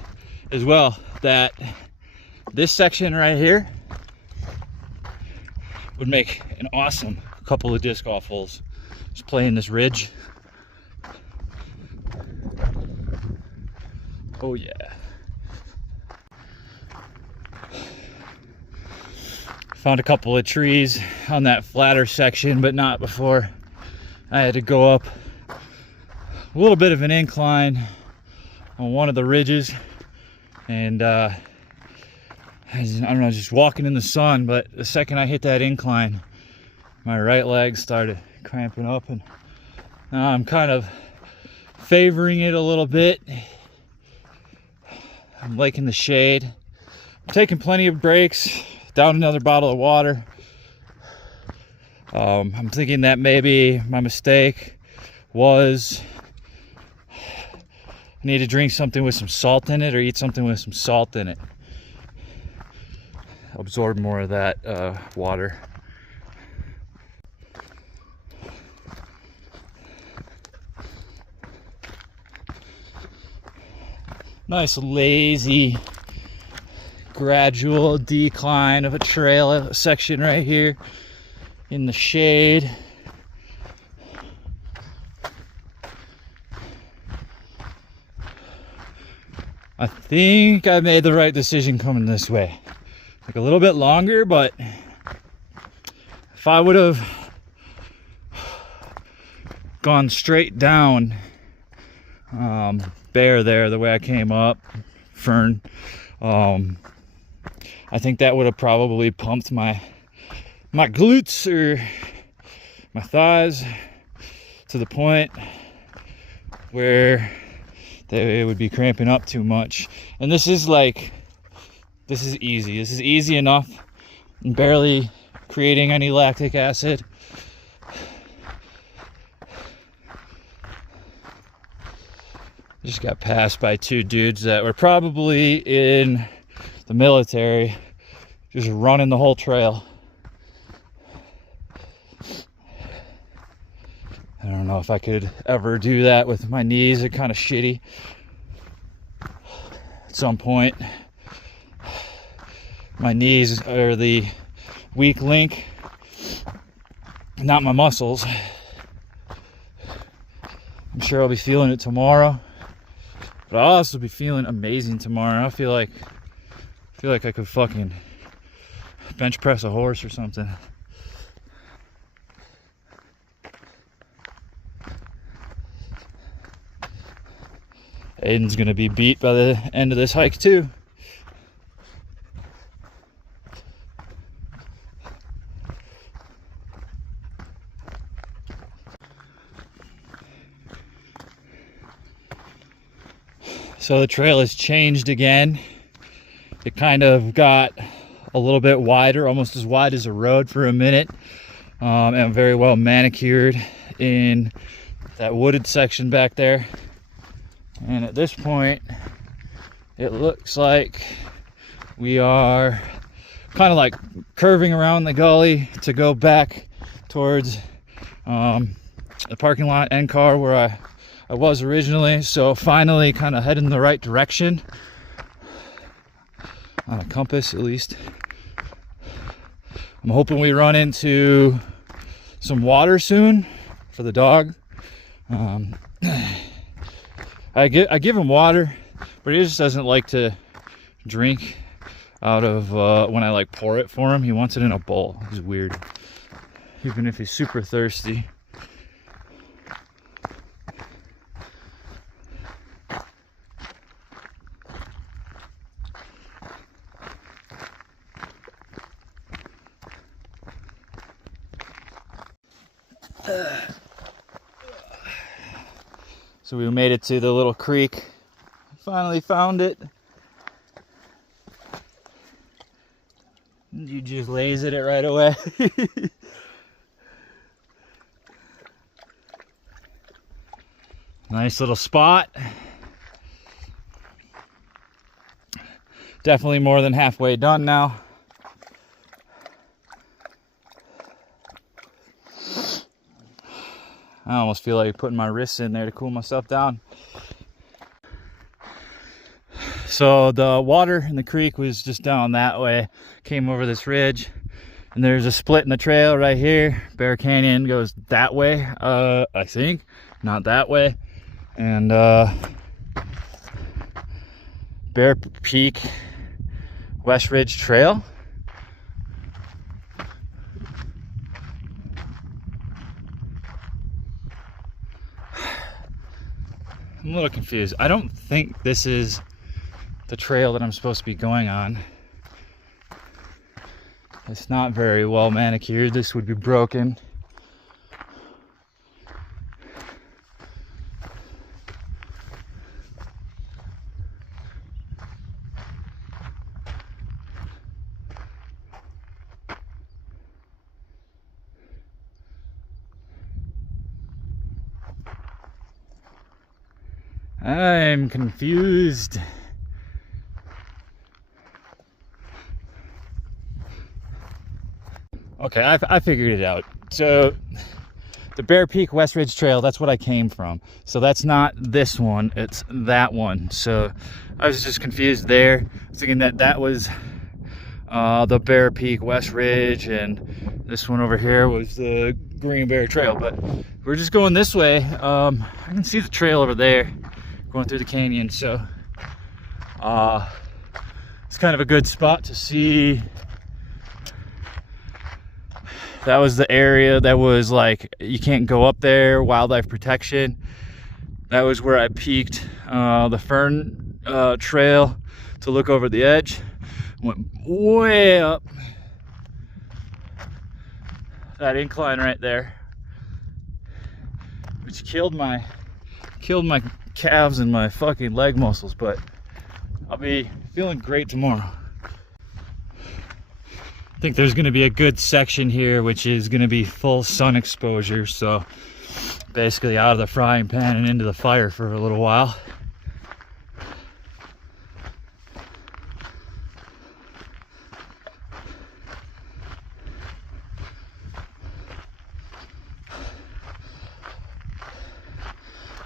as well that this section right here would make an awesome couple of disc golf holes. Just playing this ridge. Oh yeah. Found a couple of trees on that flatter section, but not before I had to go up a little bit of an incline on one of the ridges, and I don't know, just walking in the sun, but the second I hit that incline, my right leg started cramping up, and now I'm kind of favoring it a little bit. I'm liking the shade. I'm taking plenty of breaks, down another bottle of water. I'm thinking that maybe my mistake was I need to drink something with some salt in it, or eat something with some salt in it. Absorb more of that water. Nice lazy gradual decline of a trail section right here in the shade. I think I made the right decision coming this way. Like a little bit longer, but if I would have gone straight down Bear there the way I came up, Fern, I think that would have probably pumped my glutes or my thighs to the point where they would be cramping up too much. And this is easy. This is easy enough. I'm barely creating any lactic acid. Just got passed by two dudes that were probably in the military, just running the whole trail. I don't know if I could ever do that with my knees. They're kind of shitty. At some point, my knees are the weak link, not my muscles. I'm sure I'll be feeling it tomorrow, but I'll also be feeling amazing tomorrow. I feel like I could fucking bench press a horse or something. Aiden's gonna be beat by the end of this hike too. So the trail has changed again. It kind of got a little bit wider, almost as wide as a road for a minute, and very well manicured in that wooded section back there. And at this point, it looks like we are kind of like curving around the gully to go back towards the parking lot and car where I was originally. So finally kind of heading in the right direction on a compass, at least. I'm hoping we run into some water soon for the dog. I give him water, but he just doesn't like to drink out of when I like pour it for him. He wants it in a bowl. It's weird, even if he's super thirsty. So we made it to the little creek. Finally found it. You just lasered it right away. Nice little spot. Definitely more than halfway done now. I almost feel like putting my wrists in there to cool myself down. So the water in the creek was just down that way, came over this ridge, and there's a split in the trail right here. Bear Canyon goes that way, I think, not that way. And Bear Peak West Ridge Trail. I'm a little confused. I don't think this is the trail that I'm supposed to be going on. It's not very well manicured. This would be broken. I'm confused. Okay, I figured it out. So the Bear Peak West Ridge Trail, that's what I came from. So that's not this one, it's that one. So I was just confused there. I was thinking that was the Bear Peak West Ridge, and this one over here was the Green Bear Trail. But we're just going this way. I can see the trail over there going through the canyon. So it's kind of a good spot to see. That was the area that was like, you can't go up there, wildlife protection. That was where I peaked the fern trail to look over the edge. Went way up that incline right there, which killed my calves and my fucking leg muscles, but I'll be feeling great tomorrow. I think there's going to be a good section here which is going to be full sun exposure, so basically out of the frying pan and into the fire for a little while.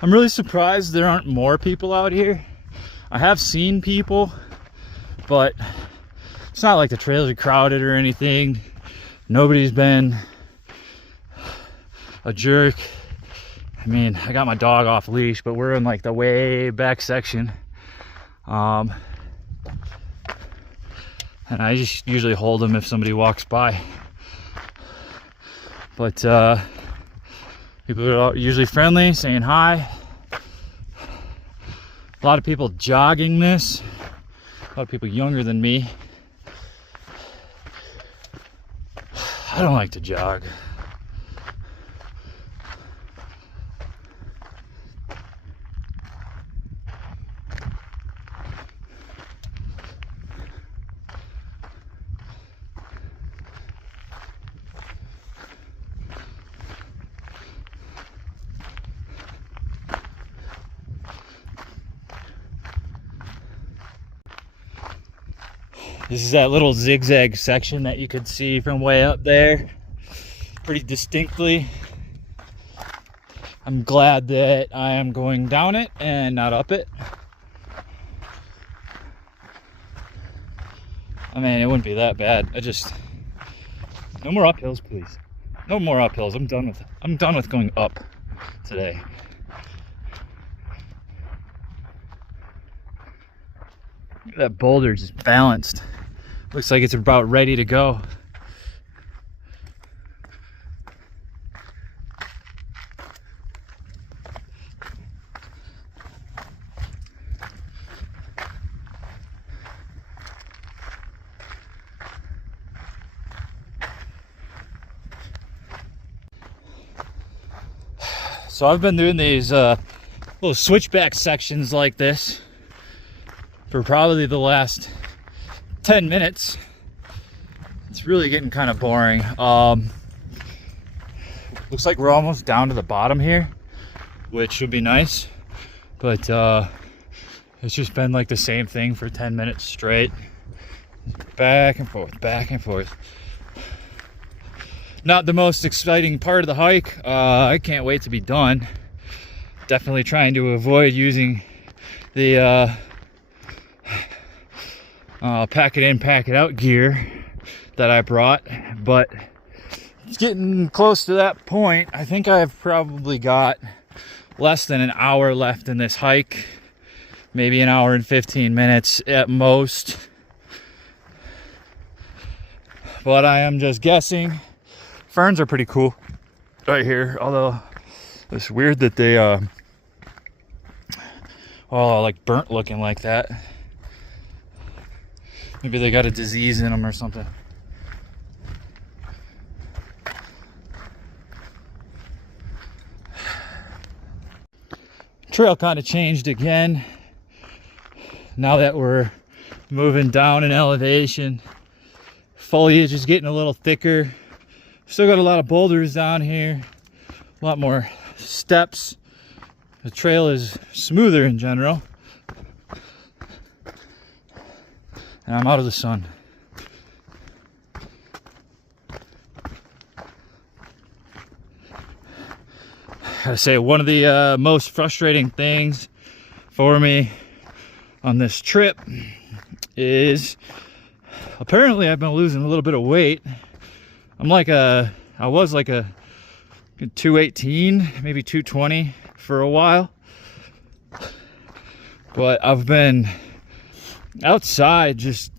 I'm really surprised there aren't more people out here. I have seen people, but it's not like the trails are crowded or anything. Nobody's been a jerk. I mean, I got my dog off leash, but we're in like the way back section. And I just usually hold him if somebody walks by. But people are usually friendly, saying hi. A lot of people jogging this. A lot of people younger than me. I don't like to jog. This is that little zigzag section that you could see from way up there pretty distinctly. I'm glad that I am going down it and not up it. I mean, it wouldn't be that bad. No more uphills, please. No more uphills. I'm done with going up today. That boulder just balanced. Looks like it's about ready to go. So I've been doing these little switchback sections like this for probably the last 10 minutes. It's really getting kind of boring. Looks like we're almost down to the bottom here, which should be nice, but it's just been like the same thing for 10 minutes straight. Back and forth, back and forth. Not the most exciting part of the hike. I can't wait to be done. Definitely trying to avoid using the pack it in, pack it out gear that I brought, but it's getting close to that point. I think I've probably got less than an hour left in this hike, maybe an hour and 15 minutes at most, but I am just guessing. Ferns are pretty cool right here, although it's weird that they like burnt looking like that. Maybe they got a disease in them or something. Trail kind of changed again now that we're moving down in elevation. Foliage is getting a little thicker. Still got a lot of boulders down here, a lot more steps. The trail is smoother in general. And I'm out of the sun. I say one of the most frustrating things for me on this trip is apparently I've been losing a little bit of weight. I was like a 218, maybe 220 for a while, but I've been outside just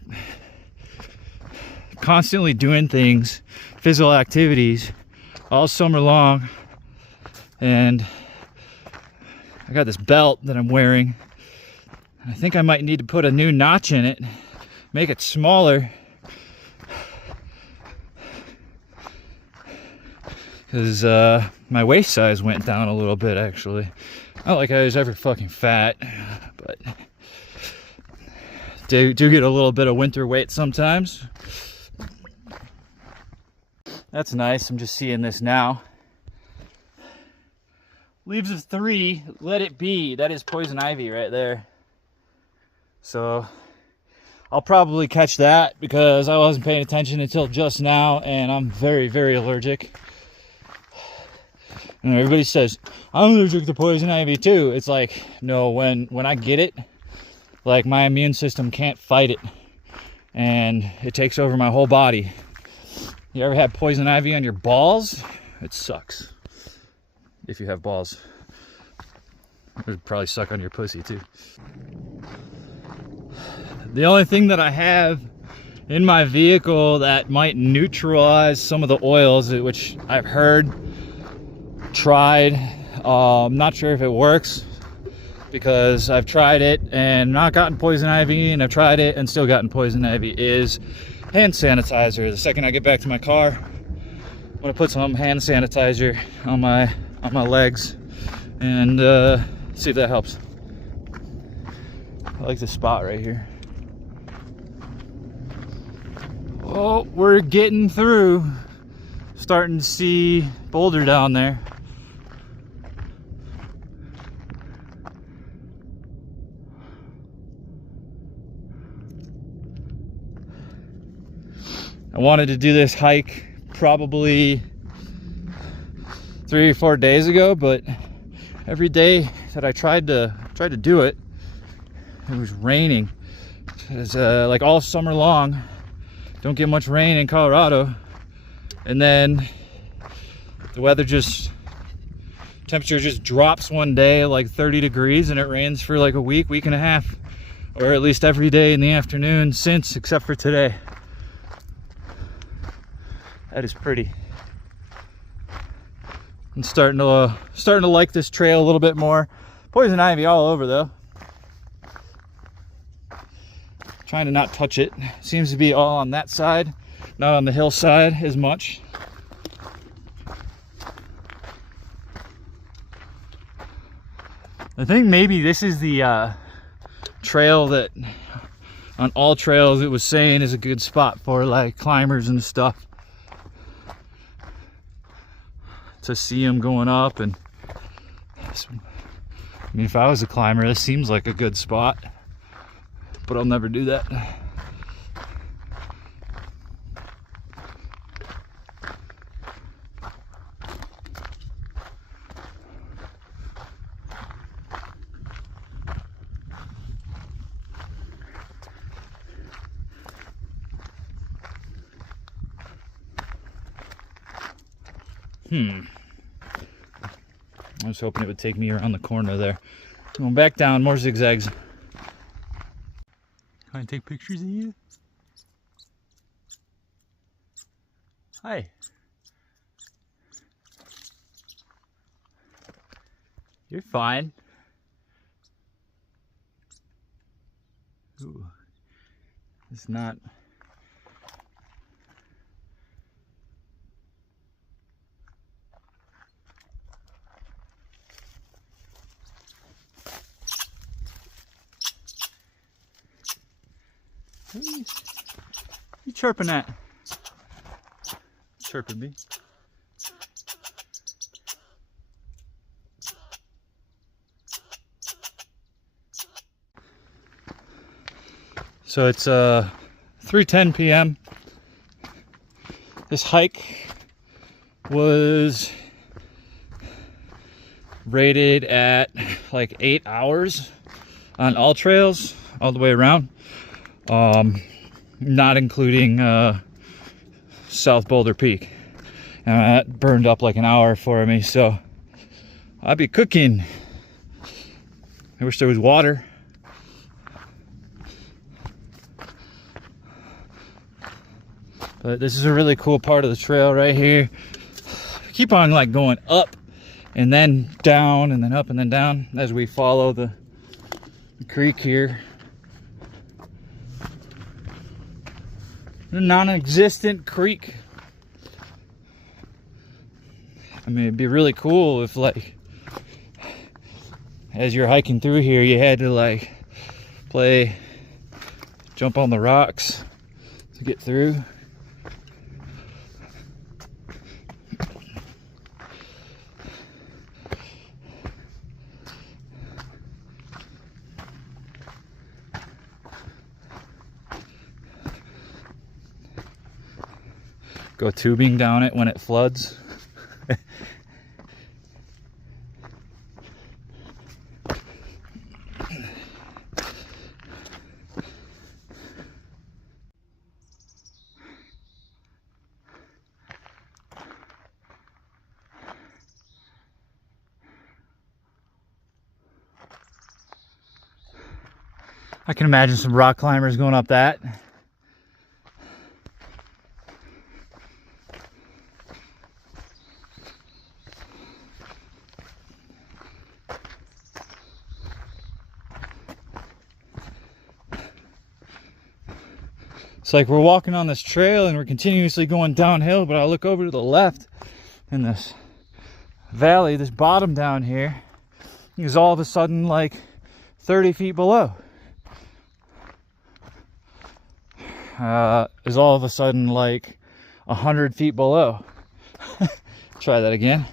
constantly doing things, physical activities all summer long, and I got this belt that I'm wearing. I think I might need to put a new notch in it, make it smaller, because my waist size went down a little bit, actually. Not like I was ever fucking fat, but do get a little bit of winter weight sometimes. That's nice. I'm just seeing this now. Leaves of 3, let it be. That is poison ivy right there. So I'll probably catch that because I wasn't paying attention until just now, and I'm very, very allergic. And everybody says, I'm allergic to poison ivy too. It's like, no, when I get it, like my immune system can't fight it. And it takes over my whole body. You ever had poison ivy on your balls? It sucks. If you have balls. It would probably suck on your pussy too. The only thing that I have in my vehicle that might neutralize some of the oils, which I've heard, tried, I'm not sure if it works because I've tried it and not gotten poison ivy, and I've tried it and still gotten poison ivy, is hand sanitizer. The second I get back to my car, I'm gonna put some hand sanitizer on my legs and see if that helps. I like this spot right here. Oh, we're getting through. Starting to see Boulder down there. I wanted to do this hike probably 3 or 4 days ago, but every day that I tried to do it, it was raining. It's like all summer long, don't get much rain in Colorado, and then the weather temperature just drops one day like 30 degrees, and it rains for like a week and a half, or at least every day in the afternoon since, except for today. That is pretty. I'm starting to like this trail a little bit more. Poison ivy all over though. Trying to not touch it. Seems to be all on that side, not on the hillside as much. I think maybe this is the trail that on all trails it was saying is a good spot for like climbers and stuff, to see them going up. And I mean, if I was a climber, this seems like a good spot, but I'll never do that. I was hoping it would take me around the corner there. Going back down, more zigzags. Can I take pictures of you? Hi. You're fine. Ooh. It's not... You chirping at? Chirping me. So it's 3:10 p.m. This hike was rated at like 8 hours on all trails all the way around. Not including South Boulder Peak, and that burned up like an hour for me, so I'll be cooking. I wish there was water. But this is a really cool part of the trail right here. Keep on like going up and then down and then up and then down as we follow the creek here. A non-existent creek. I mean, it'd be really cool if like as you're hiking through here you had to like jump on the rocks to get through. Go tubing down it when it floods. I can imagine some rock climbers going up that. It's like we're walking on this trail and we're continuously going downhill, but I look over to the left and this valley, this bottom down here, is all of a sudden like 30 feet below. Is all of a sudden like 100 feet below. Try that again.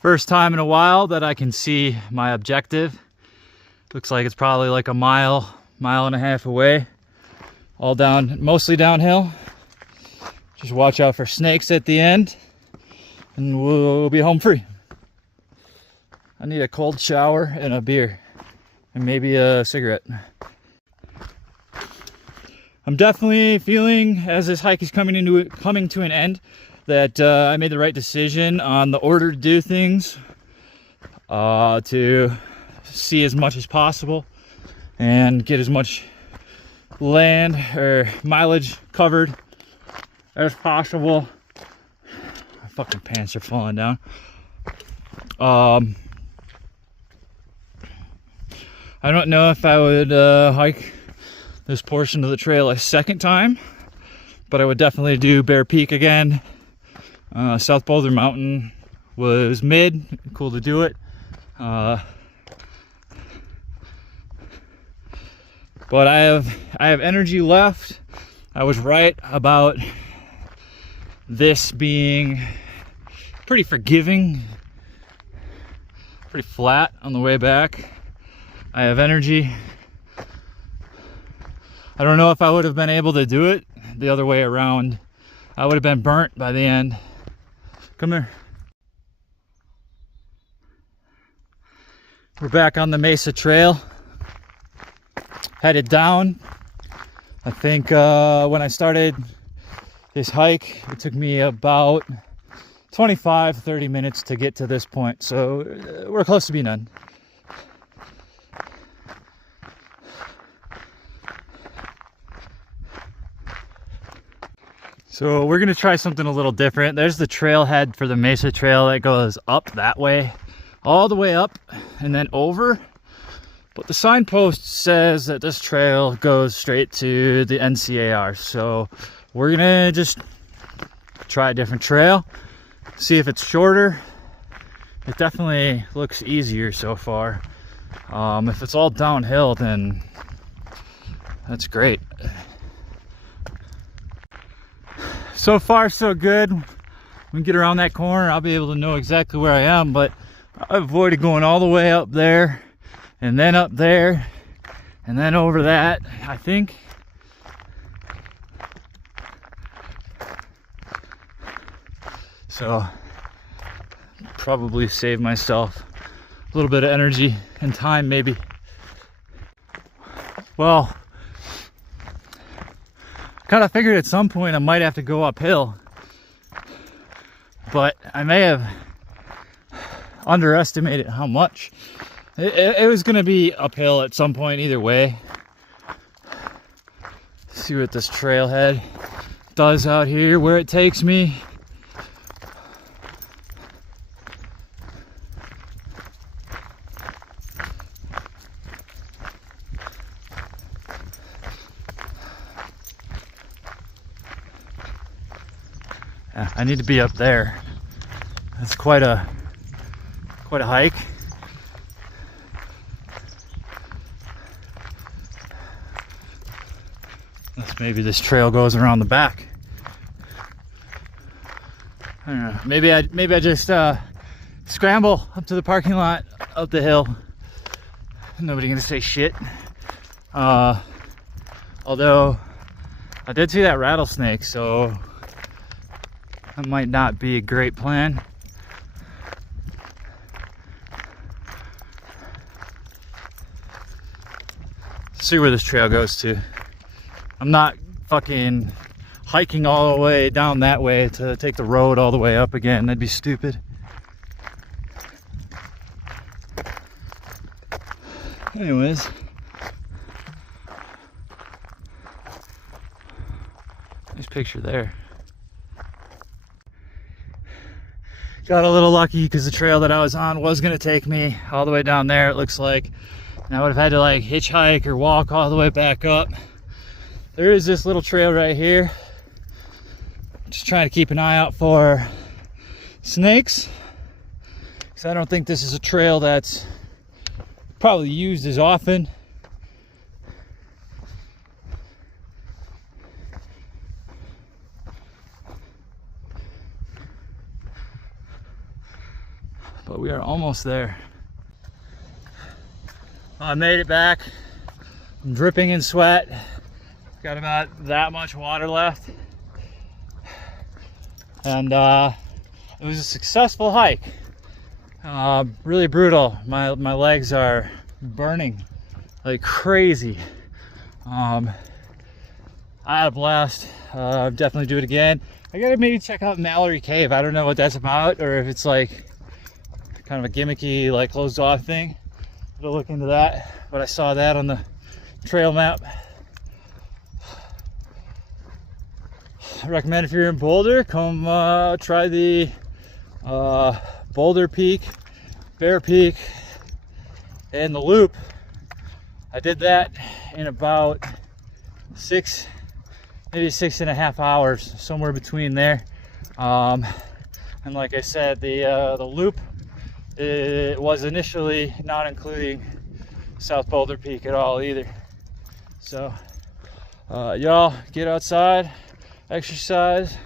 First time in a while that I can see my objective. Looks like it's probably like a mile and a half away. All down, mostly downhill. Just watch out for snakes at the end and we'll be home free. I need a cold shower and a beer and maybe a cigarette. I'm definitely feeling, as this hike is coming to an end, that I made the right decision on the order to do things, to see as much as possible and get as much land or mileage covered as possible. My fucking pants are falling down. I don't know if I would hike this portion of the trail a second time, but I would definitely do Bear Peak again. South Boulder Mountain was mid, cool to do it. But I have energy left. I was right about this being pretty forgiving, pretty flat on the way back. I have energy. I don't know if I would have been able to do it the other way around. I would have been burnt by the end. Come here. We're back on the Mesa Trail. Headed down. I think when I started this hike, it took me about 25-30 minutes to get to this point. So we're close to being done. So we're gonna try something a little different. There's the trailhead for the Mesa Trail that goes up that way, all the way up and then over. But the signpost says that this trail goes straight to the NCAR. So we're gonna just try a different trail, see if it's shorter. It definitely looks easier so far. If it's all downhill, then that's great. So far, so good. When we get around that corner, I'll be able to know exactly where I am, but I avoided going all the way up there, and then up there, and then over that, I think. So, probably save myself a little bit of energy and time, maybe. Well, kind of figured at some point I might have to go uphill, but I may have underestimated how much. It was going to be uphill at some point either way. See what this trailhead does out here, where it takes me. I need to be up there. That's quite a hike. Unless maybe this trail goes around the back. I don't know. Maybe I just scramble up to the parking lot, up the hill. Nobody gonna say shit. Although I did see that rattlesnake, so that might not be a great plan. See where this trail goes to. I'm not fucking hiking all the way down that way to take the road all the way up again. That'd be stupid. Anyways. Nice picture there. Got a little lucky because the trail that I was on was going to take me all the way down there, it looks like. And I would have had to like hitchhike or walk all the way back up. There is this little trail right here. Just trying to keep an eye out for snakes, because I don't think this is a trail that's probably used as often. but we are almost there. I made it back. I'm dripping in sweat. Got about that much water left. And it was a successful hike. Really brutal. My legs are burning like crazy. I had a blast. Definitely do it again. I gotta maybe check out Mallory Cave. I don't know what that's about, or if it's like kind of a gimmicky, like closed off thing. I'll look into that. But I saw that on the trail map. I recommend if you're in Boulder, come try the Boulder Peak, Bear Peak, and the Loop. I did that in about maybe 6.5 hours, somewhere between there. And like I said, the Loop, it was initially not including South Boulder Peak at all either. So y'all get outside, exercise,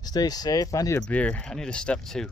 stay safe. I need a beer. I need a step 2.